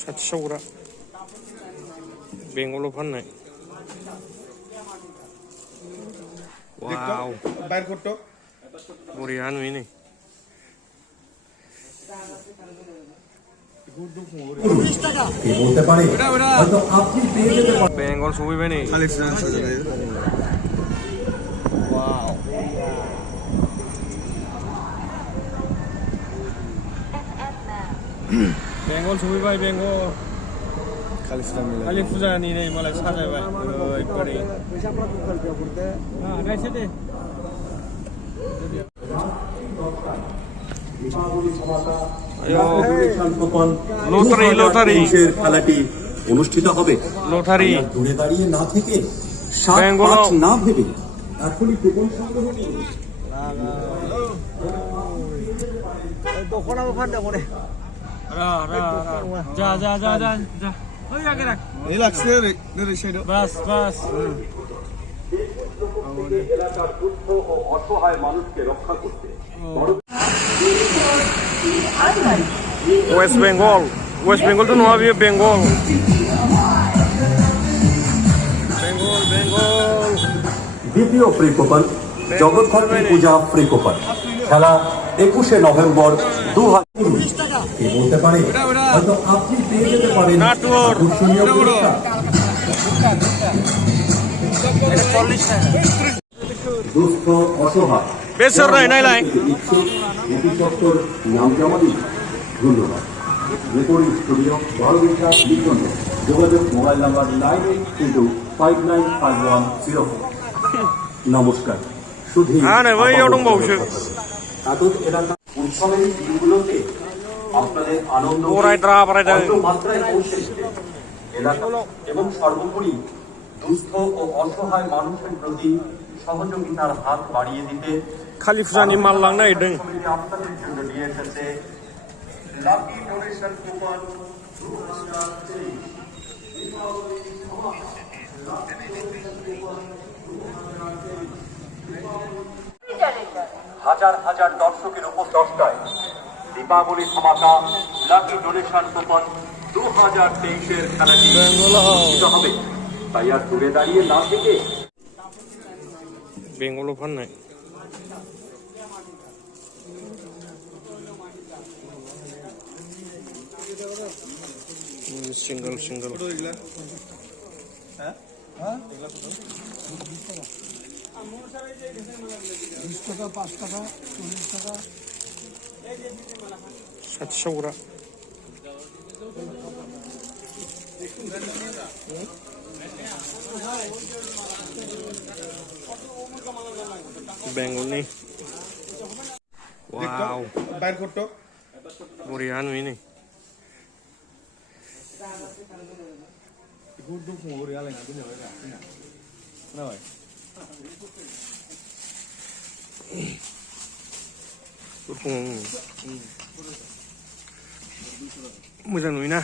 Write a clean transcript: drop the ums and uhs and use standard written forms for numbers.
700ग्रा बेंगलाव फाननाय वाव बरिया नुयो नै बेंगल सफैबाय नै वाव बेंगल सफैबाय बेंगल खालि फुजानि नै मालाय साजायबाय ओरैबायदि লটারি লটারি খেলাটি অনুষ্ঠিত হবে লটারি দূরে দাঁড়িয়ে না থেকে 7-5 না ভেবে এখনই কুপন সংগ্রহ করুন দোকানে ওখানে করে যা যা যা যা যা ওই আগে রাখ এই লাগছে রে সেটা বাস বাস এলাকার দুঃস্থ ও অসহায় মানুষকে রক্ষা করতে ওয়েস্ট বেঙ্গল তো নয় বেঙ্গল বেঙ্গল বেঙ্গল দ্বিতীয় ফ্রি কুপন জগৎধাত্রী পূজা ফ্রি কুপন খেলা 21শে নভেম্বর 2020 কি বলতে পারে হয়তো আপনি পেয়ে যেতে পারেন আকর্ষণীয় পুরস্কার দুস্থ অসহায় বেসর নাই লাই বিশেষজ্ঞর নাম জমা দিন ধন্যবাদ রেকর্ডিং স্টুডিও বড়বিটা লিখন যোগাযোগ মোবাইল নাম্বার 9852595104 নমস্কার শুধু এলাকা উৎসবের দিনগুলোতে আপনাদের আনন্দ মাত্রায় পৌঁছে এলাকা এবং সর্বোপরি দুস্থ ও অসহায় মানুষের প্রতি সহযোগিতার হাত বাড়িয়ে দিতে খালি ফুজানি মাল লাংনা ইদং আপনাদের জন্য নিয়ে এসেছে লাকি ডোনেশন কুপন 2023 হাজার হাজার দর্শকের উপস্থিতিতে দীপাবলি ধামাকা লাকি ডোনেশন কুপন 2023 এর খেলাটি অনুষ্ঠিত হবে তাই আর দূরে দাঁড়িয়ে না থেকে বেঙ্গল ফান্নাই সিঙ্গল সিঙ্গল হ্যাঁ হ্যাঁ 20 টাকা 5 টাকা 40 টাকা 700ग्रा बेंगल नहीं वाव बाहर फोटो बढ़िया नुई नहीं गुड फुंग बढ़िया लगा दिने होगा ना भाई गुड फुंग मोजां नुई ना